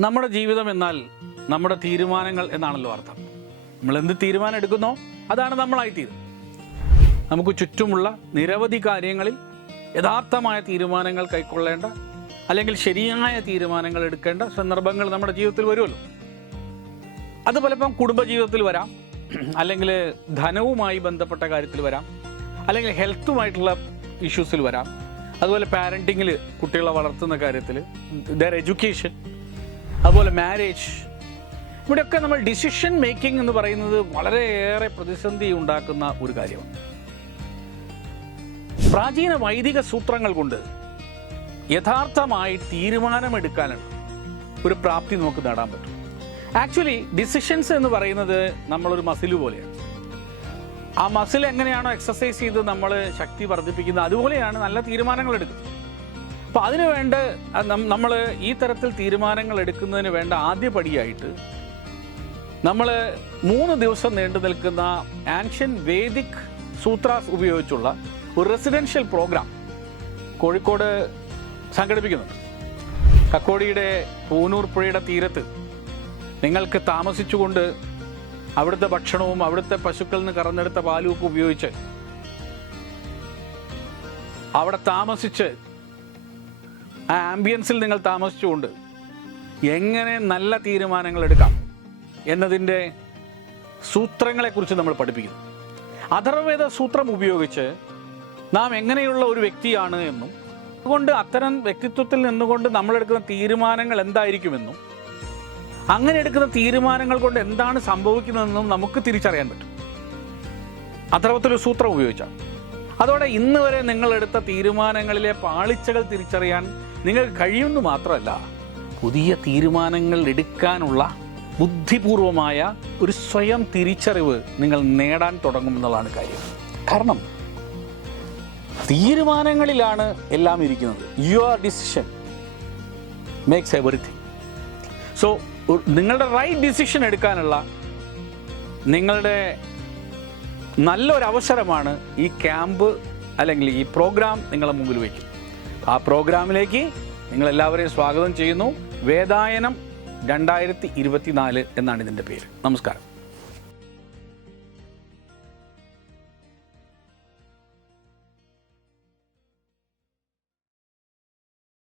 നമ്മുടെ ജീവിതം എന്നാൽ നമ്മുടെ തീരുമാനങ്ങൾ എന്നാണല്ലോ അർത്ഥം. നമ്മൾ എന്ത് തീരുമാനം എടുക്കുന്നോ അതാണ് നമ്മളായി തീരും. നമുക്ക് ചുറ്റുമുള്ള നിരവധി കാര്യങ്ങളിൽ യഥാർത്ഥമായ തീരുമാനങ്ങൾ കൈക്കൊള്ളേണ്ട അല്ലെങ്കിൽ ശരിയായ തീരുമാനങ്ങൾ എടുക്കേണ്ട സന്ദർഭങ്ങൾ നമ്മുടെ ജീവിതത്തിൽ വരുമല്ലോ. അത് പലപ്പം കുടുംബജീവിതത്തിൽ വരാം. അല്ലെങ്കിൽ ധനവുമായി ബന്ധപ്പെട്ട കാര്യത്തിൽ വരാം. അല്ലെങ്കിൽ ഹെൽത്തുമായിട്ടുള്ള ഇഷ്യൂസിൽ വരാം. അതുപോലെ പാരന്റിങ്ങിൽ കുട്ടികളെ വളർത്തുന്ന കാര്യത്തിൽ ദർ എഡ്യൂക്കേഷൻ അതുപോലെ മാരേജ് ഇവിടെയൊക്കെ നമ്മൾ ഡിസിഷൻ മേക്കിംഗ് എന്ന് പറയുന്നത് വളരെയേറെ പ്രതിസന്ധി ഉണ്ടാക്കുന്ന ഒരു കാര്യമാണ്. പ്രാചീന വൈദിക സൂത്രങ്ങൾ കൊണ്ട് യഥാർത്ഥമായി തീരുമാനമെടുക്കാനാണ് ഒരു പ്രാപ്തി നമുക്ക് നേടാൻ പറ്റും. ആക്ച്വലി ഡിസിഷൻസ് എന്ന് പറയുന്നത് നമ്മളൊരു മസിൽ പോലെയാണ്. ആ മസിൽ എങ്ങനെയാണോ എക്സസൈസ് ചെയ്ത് നമ്മൾ ശക്തി വർദ്ധിപ്പിക്കുന്നത് അതുപോലെയാണ് നല്ല തീരുമാനങ്ങൾ എടുക്കുന്നത് അപ്പോൾ അതിനു വേണ്ട നമ്മൾ ഈ തരത്തിൽ തീരുമാനങ്ങൾ എടുക്കുന്നതിന് വേണ്ട ആദ്യ പടിയായിട്ട് നമ്മൾ മൂന്ന് ദിവസം നീണ്ടു നിൽക്കുന്ന ആൻഷ്യൻ വേദിക് സൂത്രാസ് ഉപയോഗിച്ചുള്ള ഒരു റെസിഡൻഷ്യൽ പ്രോഗ്രാം കോഴിക്കോട് സംഘടിപ്പിക്കുന്നുണ്ട്. കക്കോടിയുടെ പൂനൂർ പുഴയുടെ തീരത്ത് നിങ്ങൾക്ക് താമസിച്ചുകൊണ്ട് അവിടുത്തെ ഭക്ഷണവും അവിടുത്തെ പശുക്കളിൽ നിന്ന് കറന്നെടുത്ത പാലും ഒക്കെ ഉപയോഗിച്ച് അവിടെ താമസിച്ച് ആ ആംബിയൻസിൽ നിങ്ങൾ താമസിച്ചുകൊണ്ട് എങ്ങനെ നല്ല തീരുമാനങ്ങൾ എടുക്കാം എന്നതിന്റെ സൂത്രങ്ങളെക്കുറിച്ച് നമ്മൾ പഠിപ്പിക്കുന്നു. അഥർവേദ സൂത്രം ഉപയോഗിച്ച് നാം എങ്ങനെയുള്ള ഒരു വ്യക്തിയാണ് എന്നും അതുകൊണ്ട് അത്തരം വ്യക്തിത്വത്തിൽ നിന്നുകൊണ്ട് നമ്മളെടുക്കുന്ന തീരുമാനങ്ങൾ എന്തായിരിക്കുമെന്നും അങ്ങനെ എടുക്കുന്ന തീരുമാനങ്ങൾ കൊണ്ട് എന്താണ് സംഭവിക്കുന്നതെന്നും നമുക്ക് തിരിച്ചറിയാൻ പറ്റും. അത്തരത്തിലൊരു സൂത്രം ഉപയോഗിച്ചാൽ അതോടെ ഇന്ന് വരെ നിങ്ങൾ എടുത്ത തീരുമാനങ്ങളിലെ പാളിച്ചകൾ തിരിച്ചറിയാൻ നിങ്ങൾ കഴിയുമെന്ന് മാത്രമല്ല പുതിയ തീരുമാനങ്ങൾ എടുക്കാനുള്ള ബുദ്ധിപൂർവമായ ഒരു സ്വയം തിരിച്ചറിവ് നിങ്ങൾ നേടാൻ തുടങ്ങുമെന്നുള്ളതാണ് കാര്യം. കാരണം തീരുമാനങ്ങളിലാണ് എല്ലാം ഇരിക്കുന്നത്. Your decision makes everything so നിങ്ങളുടെ റൈറ്റ് ഡിസിഷൻ എടുക്കാനുള്ള നിങ്ങളുടെ നല്ലൊരു അവസരമാണ് ഈ ക്യാമ്പ് അല്ലെങ്കിൽ ഈ പ്രോഗ്രാം നിങ്ങളെ മുമ്പിൽ വയ്ക്കും. ആ പ്രോഗ്രാമിലേക്ക് നിങ്ങളെല്ലാവരെയും സ്വാഗതം ചെയ്യുന്നു. വേദായനം രണ്ടായിരത്തി ഇരുപത്തിനാല് എന്നാണ് ഇതിന്റെ പേര്. നമസ്കാരം.